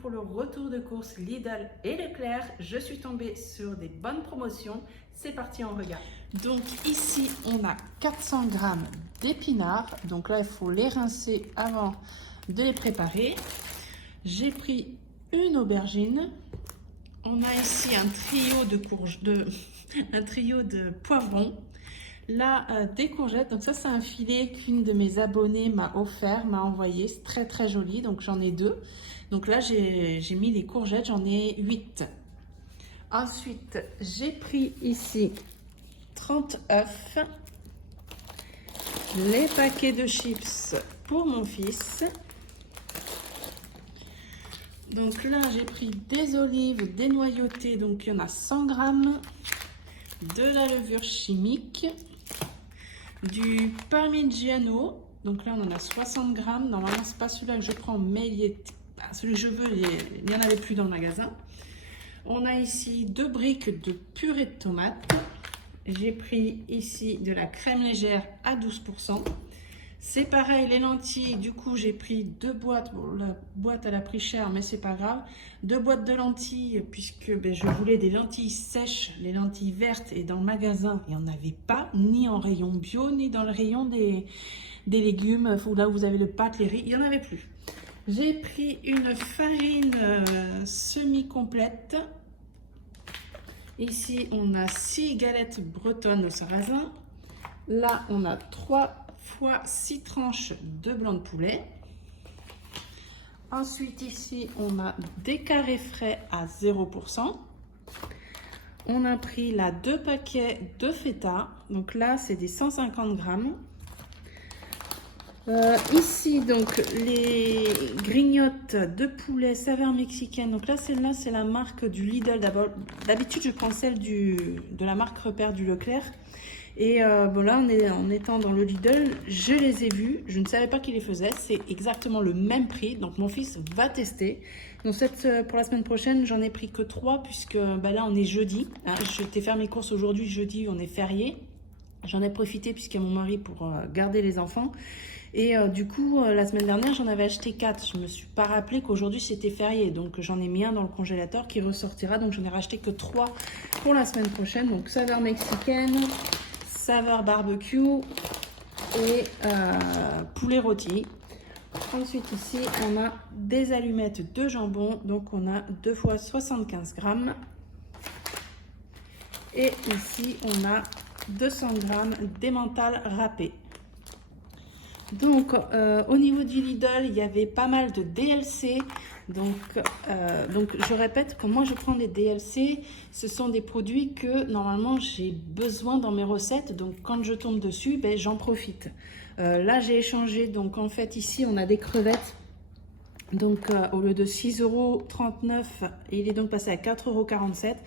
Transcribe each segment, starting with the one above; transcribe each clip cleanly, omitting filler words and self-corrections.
pour le retour de course Lidl et Leclerc. Je suis tombée sur des bonnes promotions. C'est parti, on regarde. Donc ici, on a 400 g d'épinards. Donc là, il faut les rincer avant de les préparer. J'ai pris une aubergine. On a ici un trio de poivrons. Là, des courgettes. Donc ça, c'est un filet qu'une de mes abonnées m'a offert, m'a envoyé. C'est très très joli. Donc j'en ai 2. Donc là, j'ai mis les courgettes. J'en ai 8. Ensuite, j'ai pris ici 30 œufs. Les paquets de chips pour mon fils. Donc là, j'ai pris des olives dénoyautées. Donc il y en a 100 g. De la levure chimique. Du parmigiano, donc là on en a 60 g. Normalement c'est pas celui-là que je prends, mais celui que je veux, il n'y en avait plus dans le magasin. On a ici 2 briques de purée de tomates. J'ai pris ici de la crème légère à 12%. C'est pareil, les lentilles, du coup j'ai pris 2 boîtes. Bon, la boîte elle a pris cher, mais c'est pas grave. 2 boîtes de lentilles, puisque je voulais des lentilles sèches, les lentilles vertes, et dans le magasin il n'y en avait pas, ni en rayon bio, ni dans le rayon des légumes, là où vous avez le pâte, les riz, il n'y en avait plus. J'ai pris une farine semi-complète. Ici on a 6 galettes bretonnes au sarrasin. Là on a 3 fois 6 tranches de blanc de poulet. Ensuite ici on a des carrés frais à 0%. On a pris là 2 paquets de feta. Donc là c'est des 150 g. Ici donc les grignottes de poulet saveur mexicaine. Donc là celle-là c'est la marque du Lidl. D'habitude je prends celle de la marque repère du Leclerc. Et bon là, en étant dans le Lidl, je les ai vus. Je ne savais pas qu'ils les faisaient. C'est exactement le même prix. Donc mon fils va tester. Donc pour la semaine prochaine, j'en ai pris que 3 puisque là on est jeudi. Hein. Je t'ai fait mes courses aujourd'hui, jeudi, on est férié. J'en ai profité puisqu'il y a mon mari pour garder les enfants. Et du coup, la semaine dernière, j'en avais acheté 4. Je ne me suis pas rappelé qu'aujourd'hui, c'était férié. Donc, j'en ai mis un dans le congélateur qui ressortira. Donc, j'en ai racheté que 3 pour la semaine prochaine. Donc, saveur mexicaine, saveur barbecue et poulet rôti. Ensuite, ici, on a des allumettes de jambon. Donc, on a 2 fois 75 g. Et ici, on a 200 g d'emmental râpé. Donc, au niveau du Lidl, il y avait pas mal de DLC. Donc je répète, quand moi je prends des DLC, ce sont des produits que normalement j'ai besoin dans mes recettes. Donc, quand je tombe dessus, j'en profite. Là, j'ai échangé. Donc, en fait, ici, on a des crevettes. Donc, au lieu de 6,39 €, il est donc passé à 4,47 €.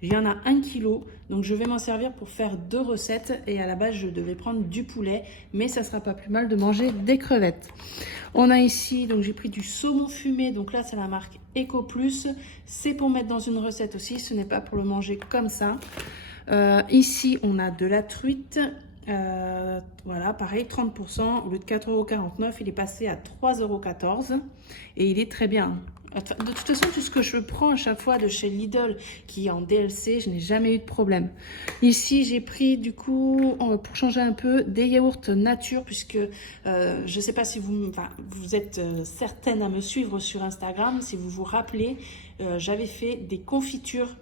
Il y en a 1 kg, donc je vais m'en servir pour faire 2 recettes. Et à la base, je devais prendre du poulet, mais ça sera pas plus mal de manger des crevettes. On a ici, donc j'ai pris du saumon fumé. Donc là, c'est la marque Eco Plus. C'est pour mettre dans une recette aussi, ce n'est pas pour le manger comme ça. Ici, on a de la truite. Voilà, pareil, 30%. Au lieu de 4,49 €, il est passé à 3,14 € et il est très bien. De toute façon, tout ce que je prends à chaque fois de chez Lidl qui est en DLC, je n'ai jamais eu de problème. Ici, j'ai pris du coup, pour changer un peu, des yaourts nature, puisque je ne sais pas si vous êtes certaine à me suivre sur Instagram. Si vous vous rappelez, j'avais fait des confitures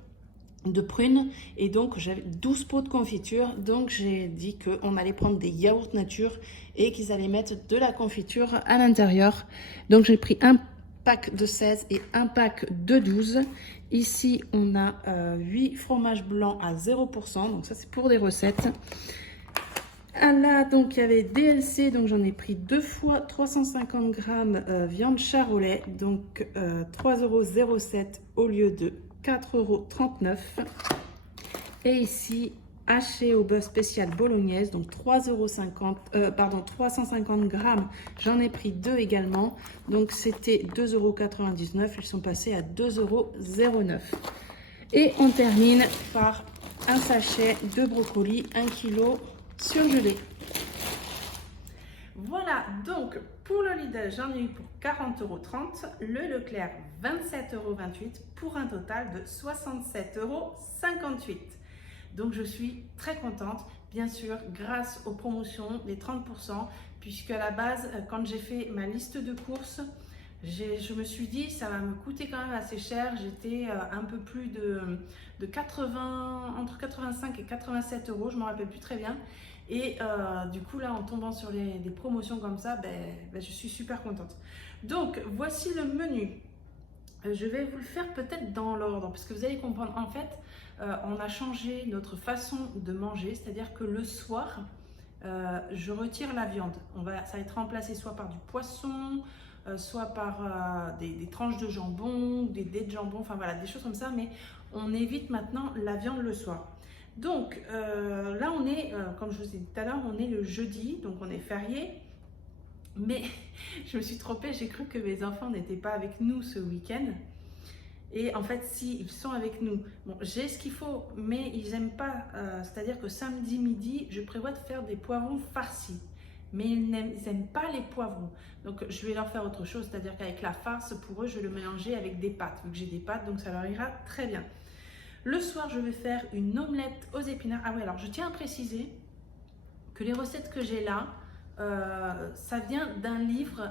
de prunes et donc j'avais 12 pots de confiture. Donc j'ai dit qu'on allait prendre des yaourts nature et qu'ils allaient mettre de la confiture à l'intérieur. Donc j'ai pris un pack de 16 et un pack de 12. Ici on a 8 fromages blancs à 0%. Donc ça c'est pour des recettes. Ah là, donc il y avait DLC, donc j'en ai pris 2 fois 350 g viande charolais. Donc 3,07 € au lieu de 4,39 €. Et ici, haché au beurre spécial bolognaise, donc 3,50 €, 350 g. J'en ai pris 2 également. Donc c'était 2,99 €. Ils sont passés à 2,09 €. Et on termine par un sachet de brocoli, 1 kg surgelé. Voilà, donc pour le Lidl, j'en ai eu pour 40,30 €, le Leclerc 27,28 € pour un total de 67,58 €. Donc je suis très contente, bien sûr, grâce aux promotions, les 30%, puisque à la base, quand j'ai fait ma liste de courses, je me suis dit ça va me coûter quand même assez cher. J'étais un peu plus de 80, entre 85 et 87 €, je ne me rappelle plus très bien. Et du coup là, en tombant sur des promotions comme ça, je suis super contente. Donc voici le menu. Je vais vous le faire peut-être dans l'ordre, parce que vous allez comprendre. En fait, on a changé notre façon de manger, c'est-à-dire que le soir, je retire la viande. Ça va être remplacé soit par du poisson, soit par des tranches de jambon, des dés de jambon, enfin voilà, des choses comme ça, mais on évite maintenant la viande le soir. Donc là, on est, comme je vous ai dit tout à l'heure, on est le jeudi, donc on est férié, mais je me suis trompée, j'ai cru que mes enfants n'étaient pas avec nous ce week-end. Et en fait, si, ils sont avec nous. Bon, j'ai ce qu'il faut, mais ils n'aiment pas. C'est-à-dire que samedi midi, je prévois de faire des poivrons farcis. Mais ils n'aiment pas les poivrons. Donc, je vais leur faire autre chose. C'est-à-dire qu'avec la farce, pour eux, je vais le mélanger avec des pâtes. Vu que j'ai des pâtes, donc ça leur ira très bien. Le soir, je vais faire une omelette aux épinards. Ah oui, alors je tiens à préciser que les recettes que j'ai là, ça vient d'un livre,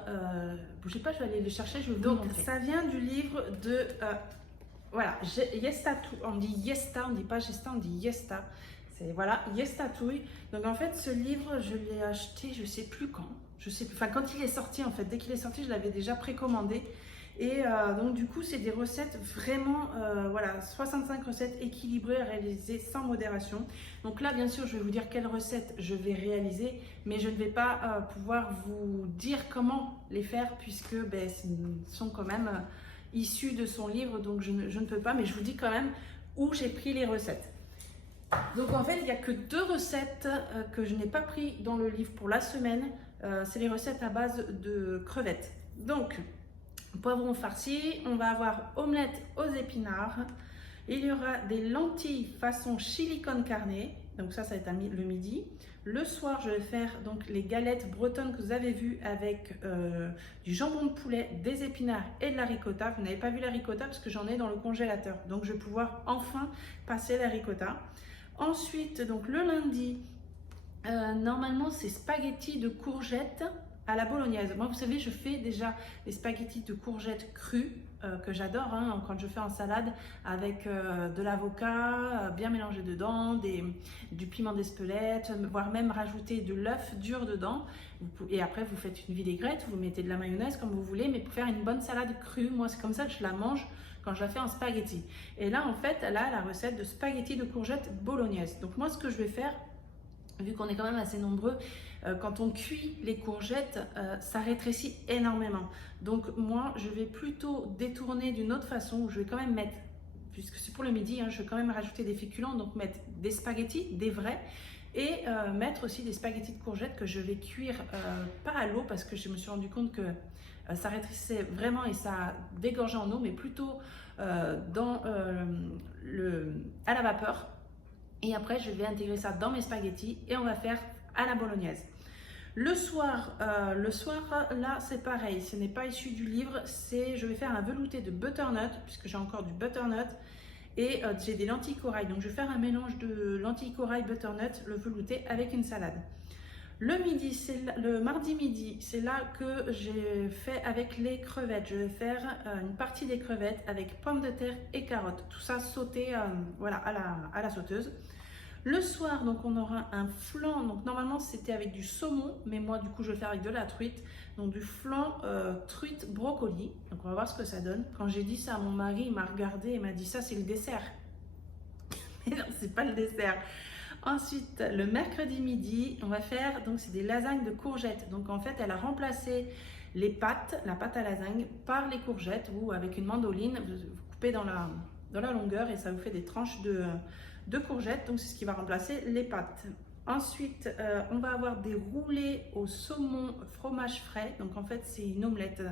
bougez pas, je vais aller le chercher, je vais vous montrer. Ça vient du livre de, voilà, Yestatouille, on dit Yesta, on dit pas Gesta, on dit Yesta. C'est, voilà, Yestatouille. Donc en fait, ce livre, je l'ai acheté, je sais plus quand, je sais plus, enfin quand il est sorti en fait, dès qu'il est sorti, je l'avais déjà précommandé. Et donc du coup, c'est des recettes vraiment, voilà, 65 recettes équilibrées, réalisées sans modération. Donc là, bien sûr, je vais vous dire quelles recettes je vais réaliser, mais je ne vais pas pouvoir vous dire comment les faire, puisque sont quand même issus de son livre, donc je ne peux pas, mais je vous dis quand même où j'ai pris les recettes. Donc en fait, il n'y a que 2 recettes que je n'ai pas pris dans le livre pour la semaine. C'est les recettes à base de crevettes. Donc, poivron farci, on va avoir omelette aux épinards, il y aura des lentilles façon chili con carne, donc ça va être le midi. Le soir, je vais faire donc les galettes bretonnes que vous avez vues avec du jambon de poulet, des épinards et de la ricotta. Vous n'avez pas vu la ricotta parce que j'en ai dans le congélateur, donc je vais pouvoir enfin passer la ricotta. Ensuite, donc le lundi, normalement c'est spaghettis de courgettes à la bolognaise. Moi, vous savez, je fais déjà les spaghettis de courgettes crues que j'adore quand je fais en salade avec de l'avocat bien mélangé dedans, du piment d'Espelette, voire même rajouter de l'œuf dur dedans. Et après, vous faites une vinaigrette, vous mettez de la mayonnaise comme vous voulez, mais pour faire une bonne salade crue, moi, c'est comme ça que je la mange quand je la fais en spaghetti. Et là, en fait, elle a la recette de spaghettis de courgettes bolognaise. Donc moi, ce que je vais faire, vu qu'on est quand même assez nombreux, quand on cuit les courgettes, ça rétrécit énormément. Donc moi, je vais plutôt détourner d'une autre façon, où je vais quand même mettre, puisque c'est pour le midi, je vais quand même rajouter des féculents, donc mettre des spaghettis, des vrais, et mettre aussi des spaghettis de courgettes que je vais cuire, pas à l'eau, parce que je me suis rendu compte que ça rétrécissait vraiment et ça dégorgeait en eau, mais plutôt à la vapeur. Et après, je vais intégrer ça dans mes spaghettis et on va faire à la bolognaise. Le soir, là, c'est pareil. Ce n'est pas issu du livre. Je vais faire un velouté de butternut, puisque j'ai encore du butternut. Et j'ai des lentilles corail. Donc, je vais faire un mélange de lentilles corail, butternut, le velouté avec une salade. Le mardi midi, c'est là que j'ai fait avec les crevettes. Je vais faire une partie des crevettes avec pommes de terre et carottes. Tout ça sauté voilà, à la sauteuse. Le soir, donc on aura un flan. Donc normalement c'était avec du saumon, mais moi du coup je vais faire avec de la truite. Donc du flan truite brocoli. Donc on va voir ce que ça donne. Quand j'ai dit ça à mon mari, il m'a regardé et m'a dit ça c'est le dessert. Mais non, c'est pas le dessert. Ensuite, le mercredi midi, on va faire, donc c'est des lasagnes de courgettes. Donc en fait, elle a remplacé la pâte à lasagne par les courgettes ou avec une mandoline, vous coupez dans la longueur et ça vous fait des tranches de courgettes. Donc c'est ce qui va remplacer les pâtes. Ensuite, on va avoir des roulés au saumon fromage frais. Donc en fait, c'est une omelette.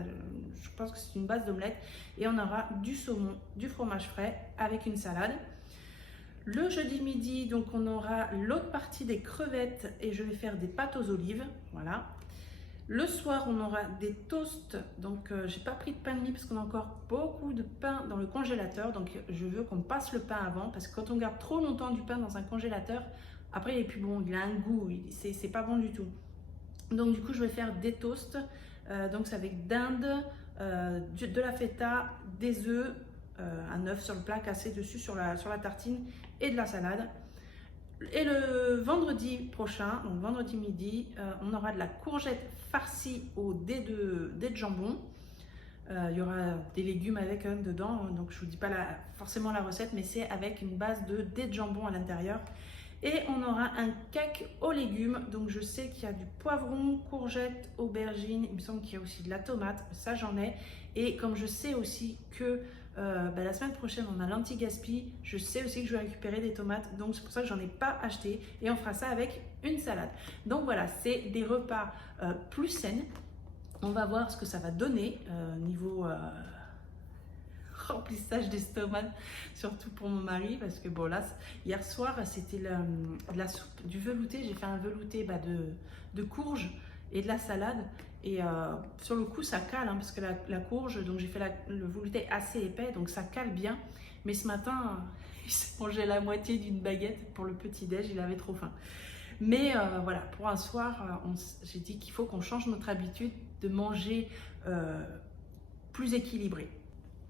Je pense que c'est une base d'omelette. Et on aura du saumon, du fromage frais avec une salade. Le jeudi midi, donc on aura l'autre partie des crevettes et je vais faire des pâtes aux olives. Voilà. Le soir, on aura des toasts. Donc, j'ai pas pris de pain de mie parce qu'on a encore beaucoup de pain dans le congélateur. Donc, je veux qu'on passe le pain avant parce que quand on garde trop longtemps du pain dans un congélateur, après, il est plus bon. Il a un goût. C'est pas bon du tout. Donc, du coup, je vais faire des toasts. Donc, c'est avec dinde, de la feta, des œufs, un œuf sur le plat cassé dessus sur la tartine et de la salade. Et le vendredi prochain, donc vendredi midi, on aura de la courgette farcie au dés de jambon. Il y aura des légumes avec dedans, donc je ne vous dis pas forcément la recette, mais c'est avec une base de dés de jambon à l'intérieur. Et on aura un cake aux légumes, donc je sais qu'il y a du poivron, courgette, aubergine, il me semble qu'il y a aussi de la tomate, ça j'en ai. Et comme je sais aussi que la semaine prochaine on a l'anti-gaspi, je sais aussi que je vais récupérer des tomates, donc c'est pour ça que j'en ai pas acheté. Et on fera ça avec une salade. Donc voilà, c'est des repas plus sains. On va voir ce que ça va donner niveau remplissage d'estomac, surtout pour mon mari, parce que bon là, hier soir, c'était de la soupe, du velouté. J'ai fait un velouté de courge et de la salade. Et sur le coup, ça cale, hein, parce que la courge, donc j'ai fait le velouté assez épais, donc ça cale bien. Mais ce matin, il s'est mangé la moitié d'une baguette pour le petit-déj, il avait trop faim. Mais voilà, pour un soir, j'ai dit qu'il faut qu'on change notre habitude de manger plus équilibré.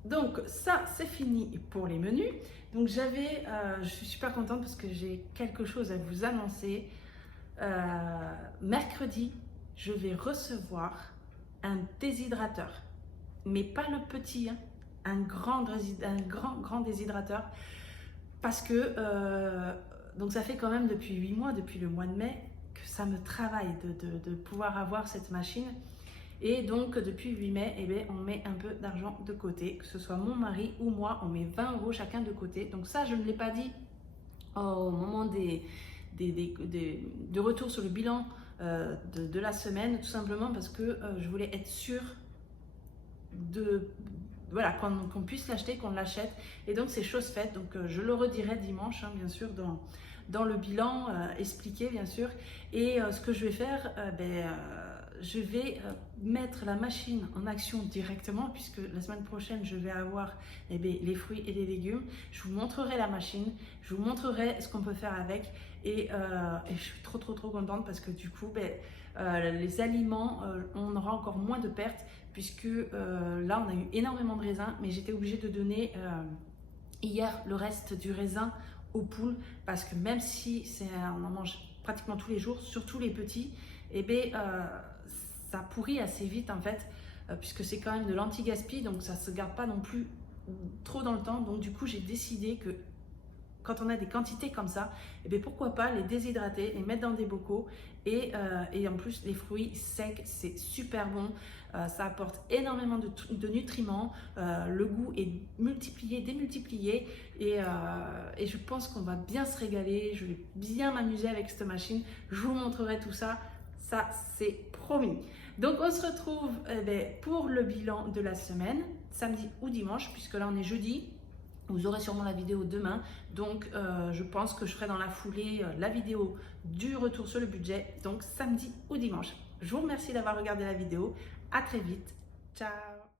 Donc ça, c'est fini pour les menus. Donc je suis super contente parce que j'ai quelque chose à vous annoncer. Mercredi, je vais recevoir un déshydrateur, mais pas le petit, hein, un grand déshydrateur, parce que donc ça fait quand même depuis 8 mois, depuis le mois de mai, que ça me travaille de pouvoir avoir cette machine. Et donc depuis 8 mai, eh bien, on met un peu d'argent de côté, que ce soit mon mari ou moi, on met 20 € chacun de côté. Donc ça, je ne l'ai pas dit au moment de retour sur le bilan de la semaine, tout simplement parce que je voulais être sûre voilà, qu'on puisse l'acheter, qu'on l'achète. Et donc c'est chose faite, donc je le redirai dimanche, hein, bien sûr, dans le bilan expliqué, bien sûr. Et ce que je vais faire, je vais mettre la machine en action directement, puisque la semaine prochaine je vais avoir les fruits et les légumes. Je vous montrerai la machine, je vous montrerai ce qu'on peut faire avec, et je suis trop contente parce que du coup les aliments, on aura encore moins de pertes, puisque là on a eu énormément de raisins, mais j'étais obligée de donner hier le reste du raisin aux poules, parce que même si on en mange pratiquement tous les jours, surtout les petits, ça pourrit assez vite en fait, puisque c'est quand même de l'anti-gaspi, donc ça ne se garde pas non plus trop dans le temps. Donc du coup j'ai décidé que quand on a des quantités comme ça, pourquoi pas les déshydrater, les mettre dans des bocaux, et en plus les fruits secs, c'est super bon, ça apporte énormément de nutriments, le goût est multiplié, démultiplié, et je pense qu'on va bien se régaler, je vais bien m'amuser avec cette machine. Je vous montrerai tout ça, ça c'est promis. Donc on se retrouve pour le bilan de la semaine, samedi ou dimanche, puisque là on est jeudi. Vous aurez sûrement la vidéo demain, donc je pense que je ferai dans la foulée la vidéo du retour sur le budget, donc samedi ou dimanche. Je vous remercie d'avoir regardé la vidéo, à très vite, ciao.